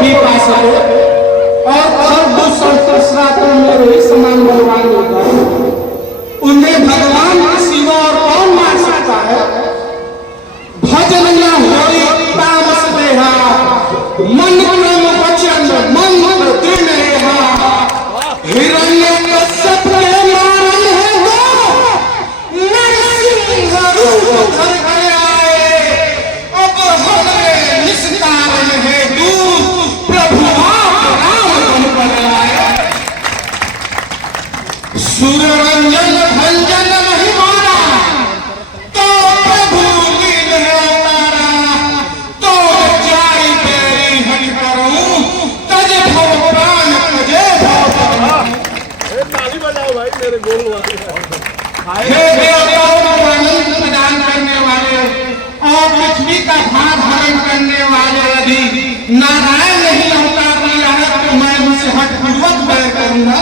भी पा सको और सब दुष्संस्कारों में भी समान भगवान होता है। उन्हें भगवान के सिवा और कौन मान सकता है? भजन न होई तामस देहा, मन क्रम वचन मंत्र दिन रेहा, हिरण्यकश्यप के मारन है वो, नरसिंह रूप धर के आए, अब हमें निस्तारण है दूत, प्रभु आप राम बन कर आए। सूर्यरंजन भंजन नहीं मारा, तो प्रभु लीन है तारा, तो जाई तेरी हट करूं, तज भव प्राण तजे भव। ताली बजाओ भाई मेरे गोल वाले। हे देवताओं को आनंद प्रदान करने वाले और पृथ्वी का भार धारण करने वाले यदि नारायण नहीं अवतार लिया है तो मैं उनसे हठपूर्वक व्यय करूंगा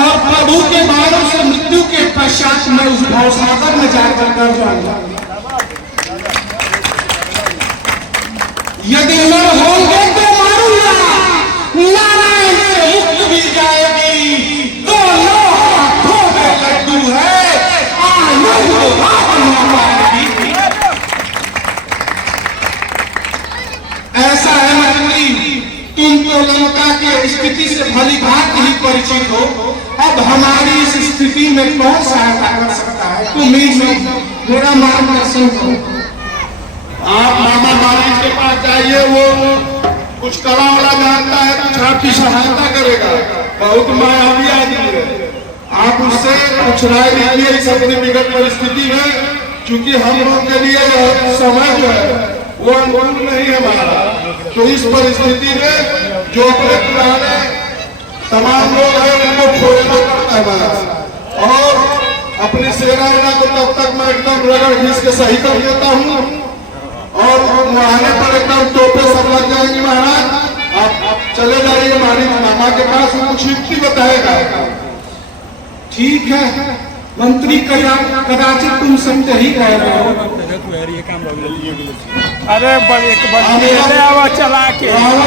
और प्रभु के बाणों से मृत्यु के पश्चात मैं उस भवसागर में जाकर कर जाऊंगा। यदि न होंगे तो मारूंगा, नारायण से मुक्त भी जाएगी, दोनों हाथों में लड्डू है, आनंद न पाएगी। ऐसा है मंत्री, तुम तो लंका के स्थिति से भली भांति ही परिचित हो, अब हमारी इस स्थिति में कौन सहायता कर सकता है? तुम ही मेरा मार्गदर्शन करो। आप मामा महाराज के पास जाइए, वो कुछ कला वाला जानता है, कुछ आपकी सहायता करेगा। बहुत मायावी आदमी है, आप उससे कुछ राय लीजिए इस अपनी विगत परिस्थिति में, क्योंकि हम लोग के लिए समय जो है वो अनुकूल नहीं है हमारा। तो इस परिस्थिति में जो अपने पुराने तमाम लोग हैं उनको खोजना पड़ता है हमारा, और अपनी सेना को तब तक मैं एकदम रगड़ घिस के सही कर देता हूँ, और वहाने पर एकदम टोपे सब लग जाएंगे। महाराज आप चले जाइए हमारी मामा के पास, कुछ युक्ति बताएगा। ठीक है मंत्री, कदाचित तुम सत्य ही कह रहे हो। अरे एक बड़े चला के आओ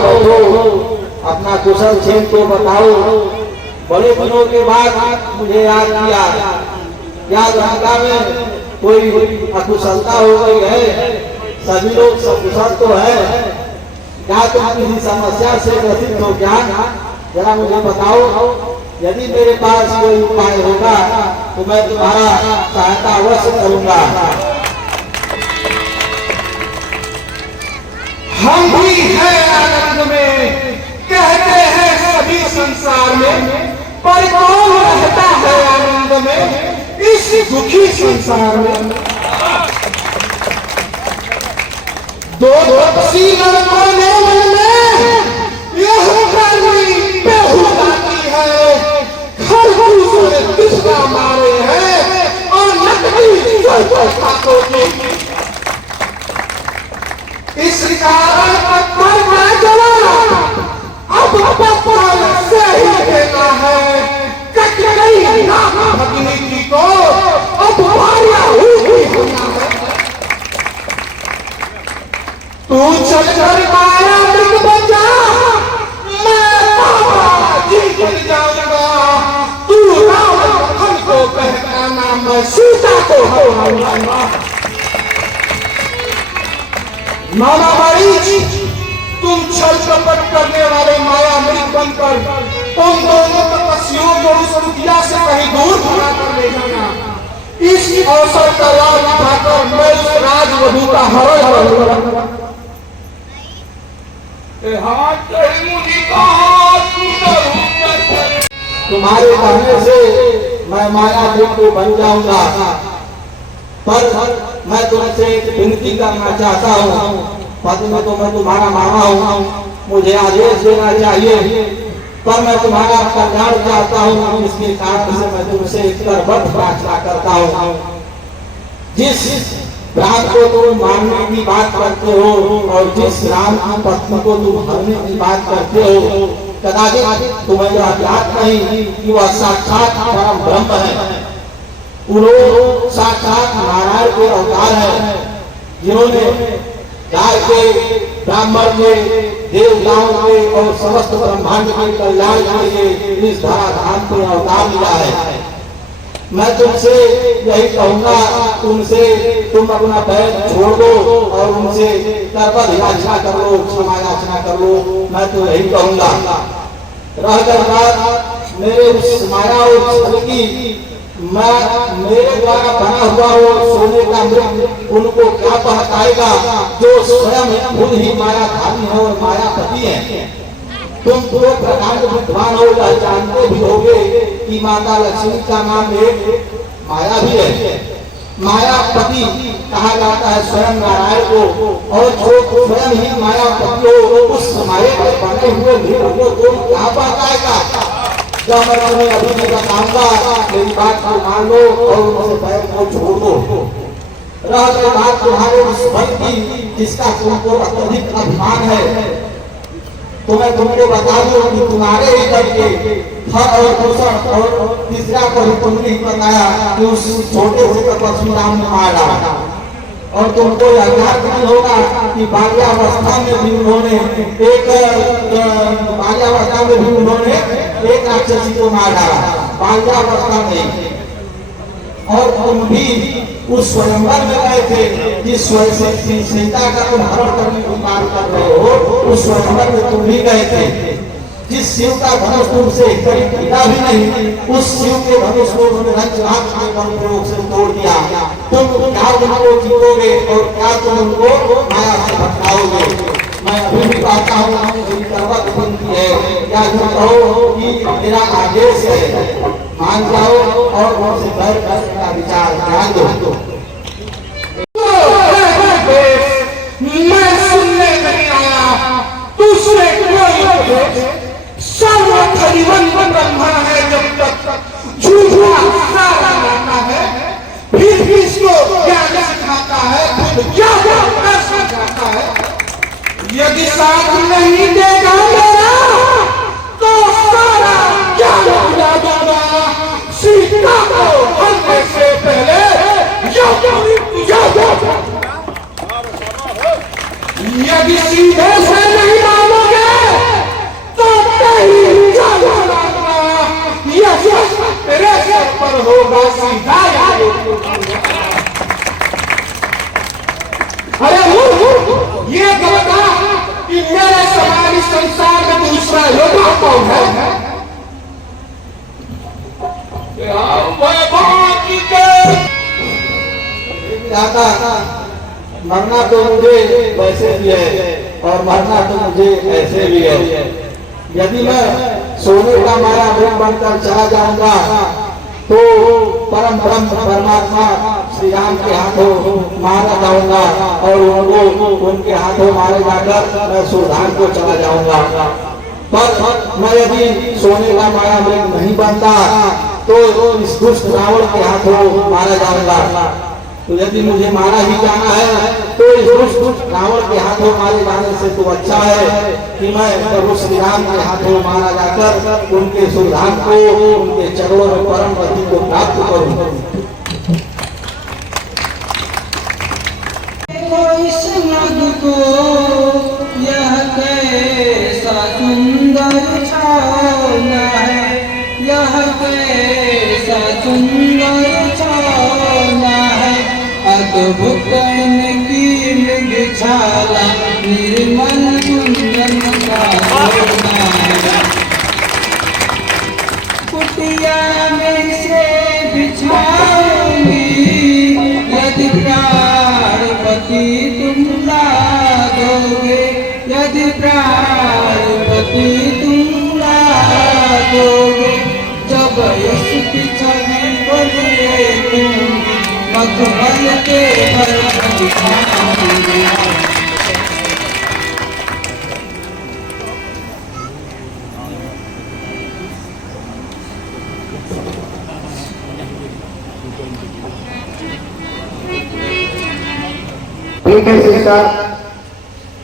बैठो, अपना कुशल क्षेम को बताओ। बड़े दिनों के बाद मुझे याद किया, क्या लंका में कोई अकुशलता हो गई है? सभी लोग सकुशल तो है, क्या तुम किसी समस्या से ग्रसित हो क्या? जरा मुझे बताओ, यदि मेरे पास कोई उपाय होगा तो मैं तुम्हारा सहायता अवश्य करूंगा। हम भी है आनंद में, कहते हैं सभी संसार में, पर कौन रहता है आनंद में इस दुखी संसार में? दो पक्षी लड़कों ने मन में यह गर्मी बेहुदाती है, खरगोश ने तृष्णा मारे हैं और नकली खातों की। इस कारण पत्थर का जवाब अब पत्थर से ही देना है। कट गई नाक भगनी को अब भारिया ही होना है। तू चलकर माया मृग बचा, मैं बाबा जी बन जाऊंगा। तू रावण को पहचाना, मैं सीता को हराऊंगा। मामा मारीच, तुम छल कपट करने वाले माया मृग बनकर उन दोनों तपस्वियों को उस रुकिया से कहीं दूर भगा कर ले जाना। इस अवसर का लाभ उठाकर मैं उस राजवधू का हरण करूंगा। तुम्हारे कहने से मैं माया मृग को बन जाऊंगा, पर मैं तुमसे एक विनती करना चाहता हूँ। पद में तो मैं तुम्हारा मामा हूँ, मुझे आदेश देना चाहिए, पर मैं तुम्हारा कल्याण चाहता हूँ। इसके कारण से मैं तुमसे एक करबद्ध प्रार्थना करता हूँ। जिस राम को तुम मारने की बात करते हो और जिस राम की पत्नी को तुम हरने की बात करते हो, कदाचित तुम्हें यह ज्ञात नहीं कि वह साक्षात परम ब्रह्म है। उन्होंने साक्षात नारायण के अवतार है, जिन्होंने गाय के, ब्राह्मण के, देवताओं के और समस्त ब्रह्मांड के कल्याण के लिए इस धराधाम पे अवतार लिया है। मैं तुमसे यही कहूंगा, तुमसे तुम अपना पैर छोड़ दो और उनसे कर्तव्य याचना कर लो, क्षमा याचना कर लो। मैं तो यही कहूंगा। रह कर बात मेरे उस माया और छल की, मैं मेरे द्वारा बना हुआ वो सोने का मृग उनको क्या बहकाएगा, जो स्वयं खुद ही मायाधारी है और मायापति है। तुम पूरे प्रकांड विद्वान हो, जानते भी होगे कि माता लक्ष्मी का नाम एक माया भी है। मायापति कहा जाता है स्वयं नारायण को, और जो स्वयं ही मायापति हो उस माया के बने हुए भीड़ को तुम क्या बहकाएगा। जब मैं तुम्हें अभी भी बताऊंगा, मेरी बात को मान लो और उनसे पैर को छोड़ दो। रह बात तुम्हारे उस भक्त की जिसका तुमको अत्यधिक अभिमान है, तो मैं तुमको बता दूं कि तुम्हारे ही करके फल और पोषण और तीसरा को भी तुमने ही बताया कि उस छोटे से तपस्वी राम ने मारा। और तुमको यह ज्ञात नहीं होगा कि बाल्यावस्था में भी उन्होंने एक राक्षसी को मार डाला, बाल्यावस्था में। और तुम भी उस स्वयंवर में गए थे, जिस सीता का तुम हरण करने की बात कर रहे हो, उस स्वयंवर में तुम भी गए थे। जिस शिव का धनुष तुमसे करीब गिरा भी नहीं, उस शिव के धनुष को उन्होंने रंगराग के बल प्रयोग से तोड़ दिया। तुम क्या उनको जीतोगे और क्या तुम उनको माया से भटकाओगे। मैं अभी भी कहता हूँ मेरी करवट बनती है, या यूँ कहो कि मेरा आदेश है, मान जाओ और उनसे बैठ करने का विचार ध्यान दो। मैं सुनने नहीं आया दूसरे कोई सर्वधरिवन ब्रह्मा है। जब तक झूठा सारा रहता है, फिर भी इसको ज्ञान सिखाता है, खुद क्या सिखाता है। यदि साथ नहीं देगा मेरा तो सारा ज्ञान भुला दूंगा। सीता को हरने से पहले यदि सीधे से नहीं मानोगे तो कहीं जाना तेरे सर पर होगा सीधा। अरे ये बता कि मेरे सवारी संसार में दूसरा योगा कौन है। मरना तो मुझे वैसे भी है और मरना तो मुझे ऐसे भी है। यदि मैं सोने का माया मृग बनकर चला जाऊंगा तो परम ब्रह्म परमात्मा श्री राम के हाथों मारा जाऊंगा और उनको उनके हाथों मारे जाकर मैं सुरधान को चला जाऊंगा। पर मैं यदि सोने का माया मृग नहीं बनता तो इस दुष्ट रावण के हाथों मारा जाऊंगा। तो यदि मुझे मारा ही जाना है तो इस दुष्ट रावण के हाथों मारे जाने से तो अच्छा है कि मैं प्रभु श्री राम के हाथों मारा जाकर उनके सुरधाम को, उनके चरणों में परम गति को प्राप्त करूं। यह कैसा सुंदर छाना है, यह कैसा सुंदर छाना है। अद्भुत की मृगशाला निर्मल कुंदन का होना है। कुटिया में से बिछाऊंगी यदि प्राणपति तुम लादोगे, यदि प्राणपति तुम लादोगे। जब इसकी छवि बदले तुम मखमल के पर दिखाओगे। ठीक है सीता,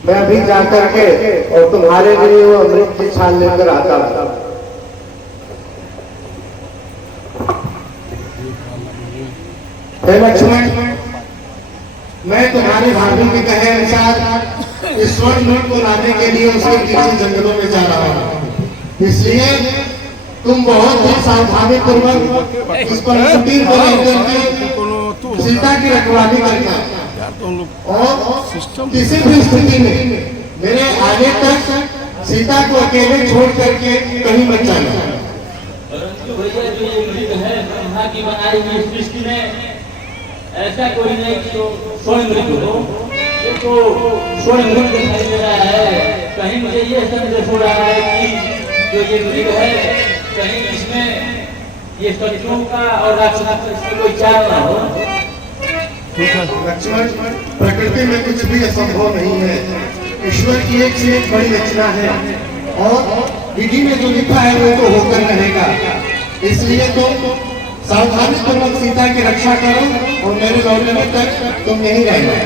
मैं अभी जाकर के और तुम्हारे लिए वो अमृत की छाल लेकर आता हूँ। हे लक्ष्मण, मैं तुम्हारे भाभी के कहे अनुसार इस स्वर्ण मूर्ति को लाने के लिए उसके पीछे जंगलों में जा रहा हूँ। इसलिए तुम बहुत ही सावधानी पूर्वक इस पर कुटीर को लेकर के सीता की रखवाली करना और किसी भी स्थिति में मेरे आगे तक सीता को अकेले छोड़ करके कहीं मत जाना। परंतु भैया जो ये मृग है ब्रह्मा की बनाई हुई सृष्टि में ऐसा कोई नहीं कि जो स्वयं मृग हो, ये तो स्वयं मृग दिखाई दे रहा है। कहीं मुझे ये संदेश हो रहा है कि जो ये मृग है कहीं इसमें ये शत्रुओं का और राक्षसों का कोई चाल ना हो। लक्ष्मण, प्रकृति में कुछ भी असंभव नहीं है। ईश्वर की एक से एक बड़ी रचना है और विधि में जो लिखा है वो तो होकर रहेगा। इसलिए तुम सावधानी पूर्वक सीता की रक्षा करो और मेरे लौटने तक तुम यहीं रहना।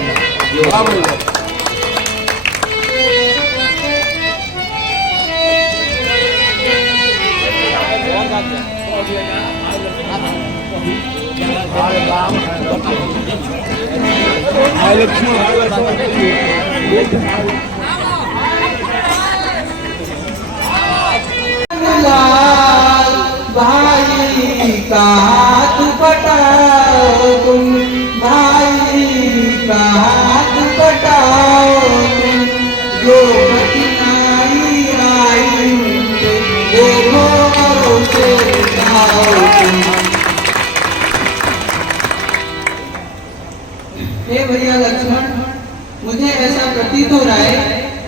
लाल भाई का हाथ बटाओ तुम, भाई का हाथ बटाओ तुम, जो कठिनाई आई देखो और उसे जाओ तुम। हे भैया लक्ष्मण, मुझे ऐसा प्रतीत हो रहा है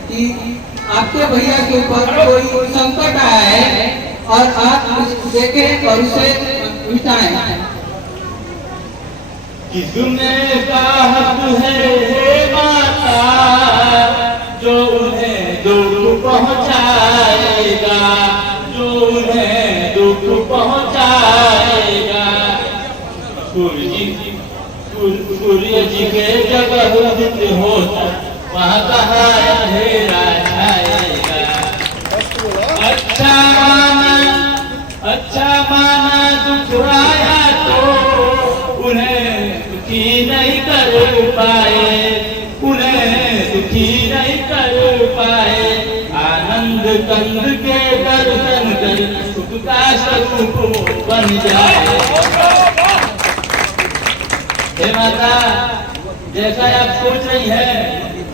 कि आपके भैया के ऊपर कोई संकट आया है और आप देखें और उसे मिटाएं। किसमें का हक है हे माता जो उन्हें दुख पहुंचाएगा, जो उन्हें दुख पहुंचाएगा। सूर्य जी के जब उदित होता वहाँ कहा अंधेरा छाएगा। अच्छा माना दुखराया तो उन्हें दुखी नहीं कर पाए, उन्हें दुखी नहीं कर पाए। आनंद कंद के दर्शन कर सुख का स्वरूप बन जाए। हे माता, जैसा आप सोच रही है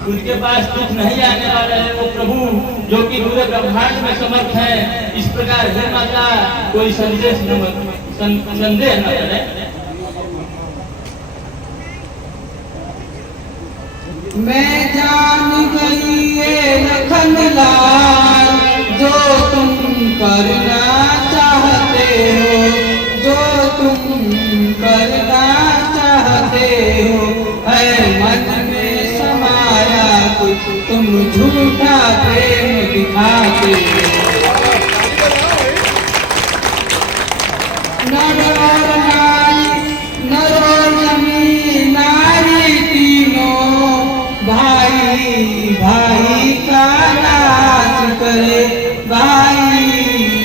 उनके पास दुख नहीं आने वाला है। वो प्रभु जो कि पूरे ब्रह्मांड में समर्थ है। इस प्रकार हे माता कोई संदेह न करे। मैं जान गई ये लखन लाल जो तुम करना चाहते हो, जो तुम करना चाहते हो। है मन में समाया कुछ तुम झूठा प्रेम दिखाते हो। नर और नारी, नर और जमीन नारी तीनों भाई भाई का नाश करे, भाई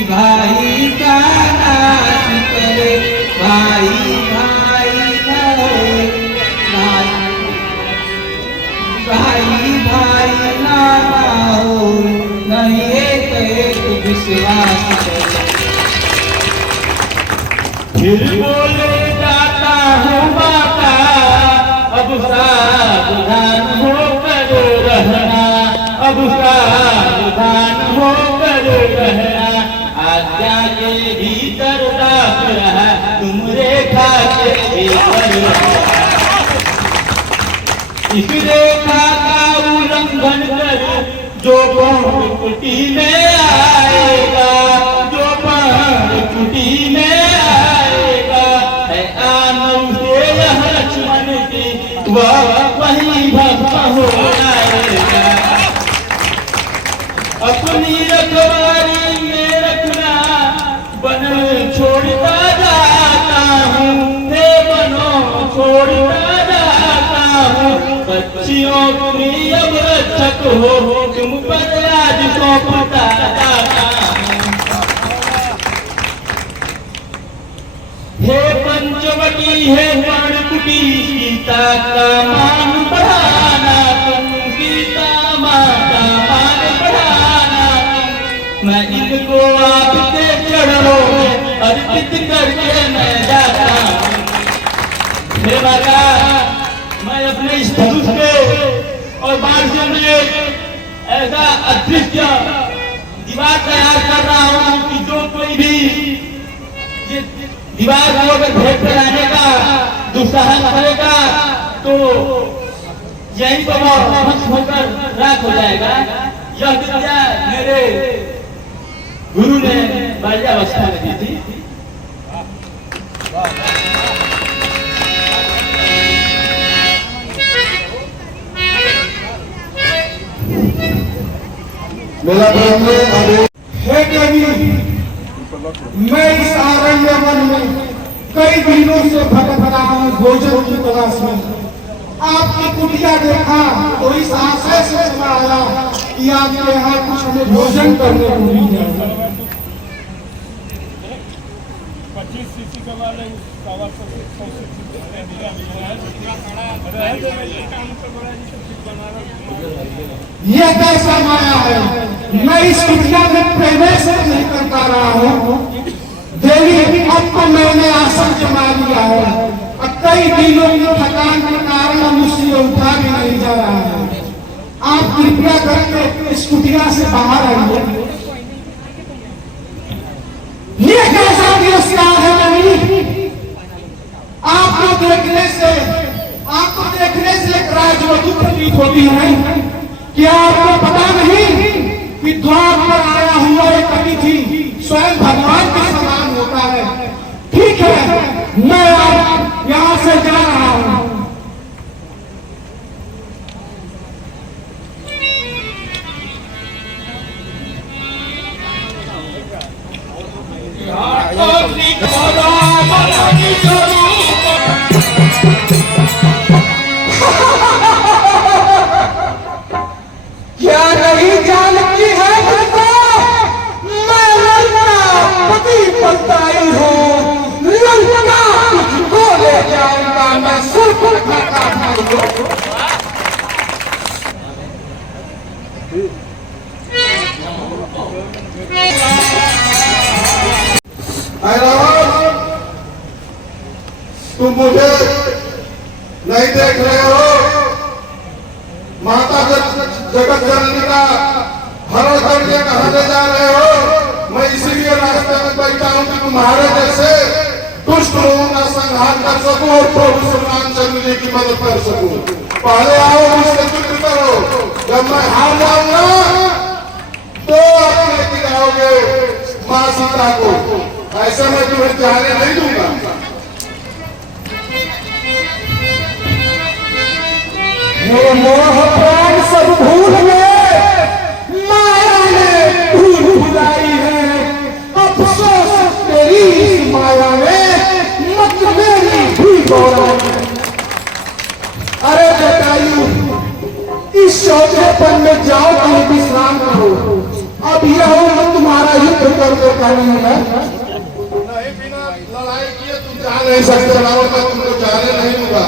भाई का नाश करे। भाई भाई करे, भाई भाई ना हो, नहीं एक एक विश्वास करे। फिर बोले जाता हूँ माता अब सावधान होकर रहना, अब सावधान होकर रहना। आज्ञा के भीतर दाख रहा तुम रेखा के भीतर रहना। इस रेखा का उल्लंघन कर जो पांव कुटी में आएगा, जो पांव कुटी में आएगा। है आनंद से यह लक्ष्मण की वह वही भक्त हो जाएगा। अपनी रखवाली में रखना बन छोड़ता जाता हूँ, हे बनो छोड़ता जाता बच्चियों की अब रक्षक हो, तुम पर आज सौंपता जाता हूँ। हे पंचवटी है पर्णकुटी, सीता का मान बढ़ाना तुम, सीता माँ का मान बढ़ाना तुम। मैं इनको आपके चरणों में अर्पित करके मैं जाता हूँ। हे माता, मैं अपने इस धनुष पे और बाण में ऐसा अदृश्य दीवार तैयार कर रहा हूँ कि जो कोई भी ये दीवार को अगर भेद कर आने का दुस्साहस करेगा तो यही तो वो भस्म होकर राख हो जाएगा। यह विद्या मेरे गुरु ने बाल्यावस्था में दी थी। मेरा ब्राह्मण अभी हे देवी, मैं इस आरण्य वन में कई दिनों से भटक रहा हूँ भोजन की तलाश में। आपकी कुटिया देखा तो इस आशय से चला आया कि आपके यहाँ कुछ हमें भोजन करने को मिल जाए। 25 सीसी का वाला कवर यह कैसा माया है, मैं इस कुटिया में प्रवेश नहीं कर पा रहा हूँ। देवी, अब तो मैंने आसन जमा लिया है और कई दिनों की थकान के कारण मुझसे उठा भी नहीं जा रहा है। आप कृपया करके इस कुटिया से बाहर आइए। ये कैसा तिरस्कार है देवी, आपको देखने से एक राजवधू प्रतीत होती है। क्या आपको पता नहीं कि द्वार पर आया हुआ एक अतिथि स्वयं भगवान के समान होता है। ठीक है, मैं अब यहाँ से जा रहा हूँ। क्या नहीं जानती है तुमको, मैं लंका पति पलटाई हूँ। लंका तुझको ले जाऊंगा मैं सिर्फ खाता हूँ। तुम मुझे नहीं देख रहे हो? माता जगत जननी का हरण करके कहा ले जा रहे हो? मैं इसीलिए रास्ते में बैठा हूँ कि तुम्हारे जैसे दुष्ट लोगों का संहार कर सकूं और प्रभु श्री रामचंद्र जी की मदद कर सकूं। पहले आओ, मुझसे युद्ध करो। जब मैं हार जाऊंगा तो आप लेके जाओगे माँ सीता को। ऐसा मैं तुम्हें जाने नहीं दूंगा। मेरे मोह प्राण सब भूल गए, माया ने भूल भुलाई है। अफसोस तेरी इस माया में मत मेरी भी गौराई। अरे जटायु, इस चौथेपन में जाओ कहीं विश्राम करो। अब यह तुम्हारा युद्ध करने का नहीं है। नहीं, बिना लड़ाई किए तुम जा नहीं सकते। रावण, मैं तुमको जाने नहीं दूंगा।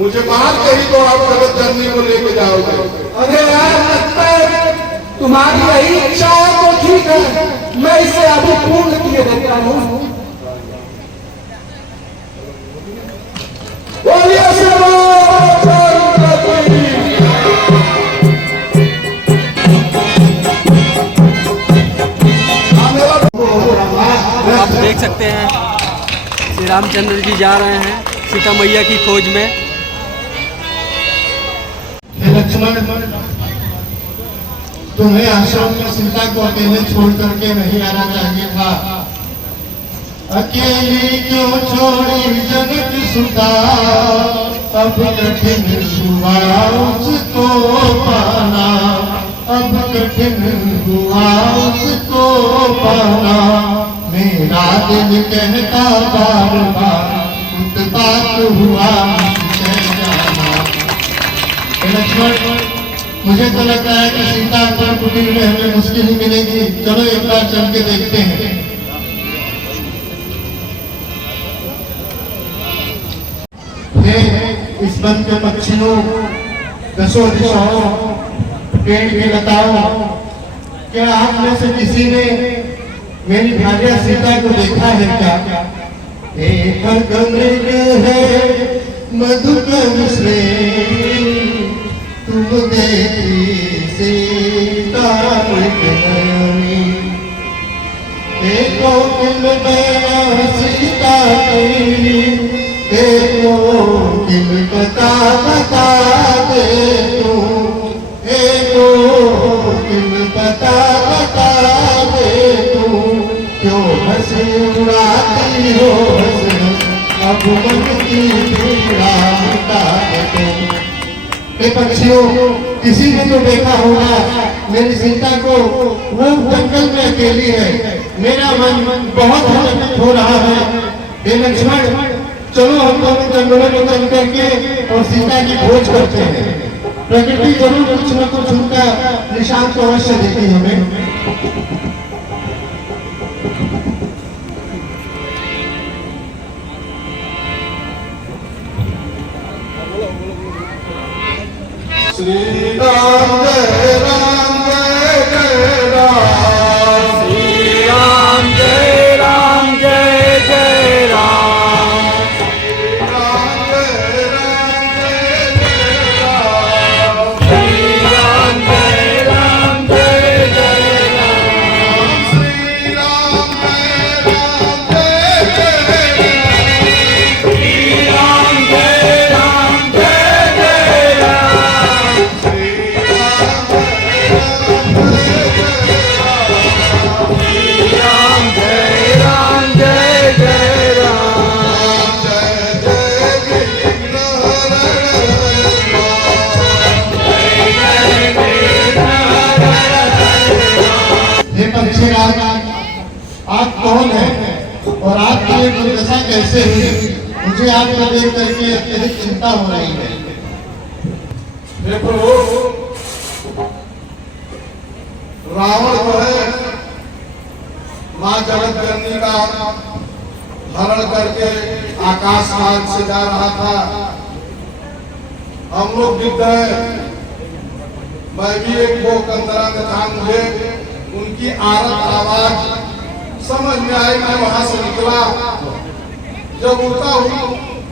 मुझे मार के ही तो आप जगत जननी को लेके जाओगे। अरे यार, लगता है तुम्हारी यही इच्छा है तो ठीक है, मैं इसे अभी पूर्ण किए देता हूँ। बोलिए आप देख सकते हैं श्री रामचंद्र जी जा रहे हैं सीता मैया की खोज में। लक्ष्मण, तुम्हें आश्रम में सीता को अकेले छोड़ करके नहीं आना चाहिए था। अकेली क्यों छोड़ी जनक सुता, अब कठिन हुआ उसको पाना। अब कठिन हुआ उसको पाना। मेरा दिल कहता बार बार उत्पात हुआ मुझसे जाना। लक्ष्मण, मुझे तो लगता है कि सीता पर कुटीर में हमें मुश्किल ही मिलेगी। चलो एक बार चल के देखते हैं। इस वन के पक्षियों, दसों दिशाओं, पेड़ की लताओं, क्या आप में से किसी ने मेरी भार्या सीता को देखा है क्या? एक कमल है मधुकर से तुम देखी सीता देखो दिल में सीता देखो दिल बता दे तू, देखो दिल बता दे तू, क्यों हंसी उड़ाती हो हंस अब मन की पीड़ा मिटा दे तू। पक्षियों, किसी ने तो देखा होगा मेरी सीता को, वो जंगल में अकेली है। मेरा मन बहुत हलचल हो रहा है। हे लक्ष्मण, चलो हम दोनों जंगलों में चल करके और सीता की खोज करते हैं। प्रकृति जरूर कुछ न कुछ उनका निशान तो अवश्य देती हमें। श्री राम जय राम जय जय राम, श्री राम जय राम जय जय राम, राम जय राम जय जय राम, श्री राम जय राम जय जय राम, श्री राम जय राम जय जय राम, श्री राम जय राम जय जय राम, श्री राम जय राम जय जय राम, हे पक्षीराज, आप कौन हैं और आपकी ये दुर्दशा कैसे हुई? मुझे आपको देख करके अत्यधिक चिंता हो रही है। हे प्रभु, रावण जो है मां जगत जननी का हरण करके आकाश मार्ग से जा रहा था। हम लोग विद्ध हैं, मैं भी एक वो कंदरा में था। मुझे उनकी आरत आवाज समझ में आई। मैं वहां से निकला, जब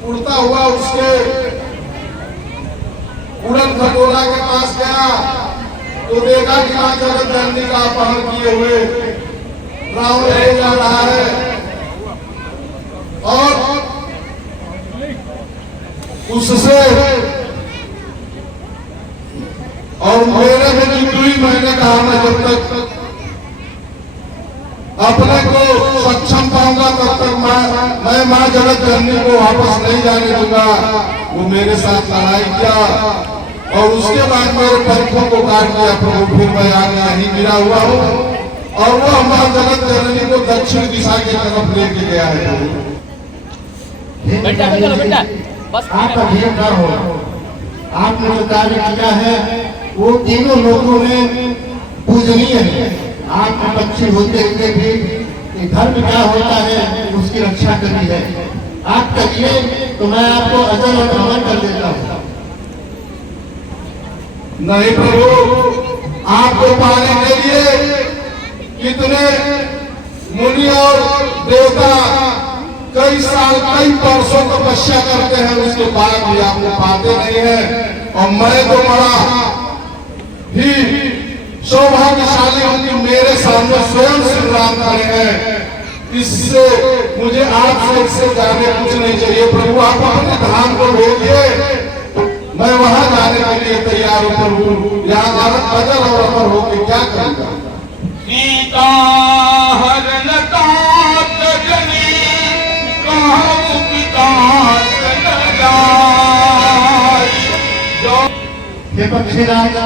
उड़ता हुआ उसके उड़न खटोला के पास गया तो देखा कि मां जगत जननी का अपहरण किए हुए रावण ले जा रहा है और उससे और मेरे में जितनी मैंने कहा मैं जब तक अपने को सक्षम पाऊंगा तब तक मैं मां जगत जननी को वापस नहीं जाने दूंगा। वो मेरे साथ लड़ाई किया और उसके बाद मेरे पंखों को काट दिया प्रभु। फिर मैं आगे नहीं गिरा हुआ हूँ और वो मां जगत जननी को दक्षिण दिशा की तरफ लेके गया है। बेटा बस आपका भीड़ ना हो। आपने जो कार्य किया है वो तीनों लोगों में पूजनीय है। आप पक्षी होते हुए भी धर्म क्या होता है उसकी रक्षा करनी है। आप करिए तो मैं आपको अजर और अमर कर देता हूँ। नहीं प्रभु, आपको पाने के लिए कितने मुनि और देवता कई साल कई वर्षों तपस्या करते हैं, उसके बाद भी आपको पाते नहीं है। और मैं तो बड़ा ही सौभाग्यशाली हूं कि मेरे सामने स्वयं श्री राम खड़े हैं। इससे मुझे आपसे इससे जाने कुछ नहीं चाहिए। प्रभु आप अपने धाम को भेजिए, मैं वहां जाने के लिए तैयार हूं। प्रभु यहाँ भारत बदल और अमर होकर क्या करेगा? सीता हरण का जनी हे पक्षीराज,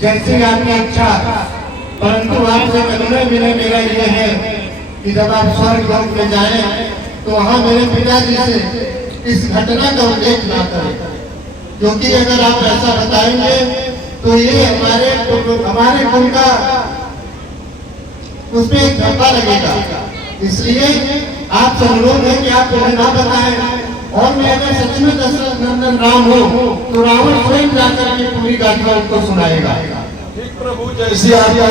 जैसी आपकी इच्छा, परंतु आपसे अनुनय विनय मेरा ये है कि जब आप स्वर्ग लोक में जाएं तो वहां मेरे पिताजी से इस घटना का उल्लेख ना करें। क्योंकि अगर आप ऐसा बताएंगे तो ये हमारे कुल का उसमें एक धब्बा लगेगा। इसलिए आप अनुरोध है कि आप उन्हें ना बताएं। और मैं अगर सच में दशरथ नंदन राम हो तो रावण स्वयं जाकर के पूरी गाथा उनको सुनाएगा। प्रभु जैसी आज्ञा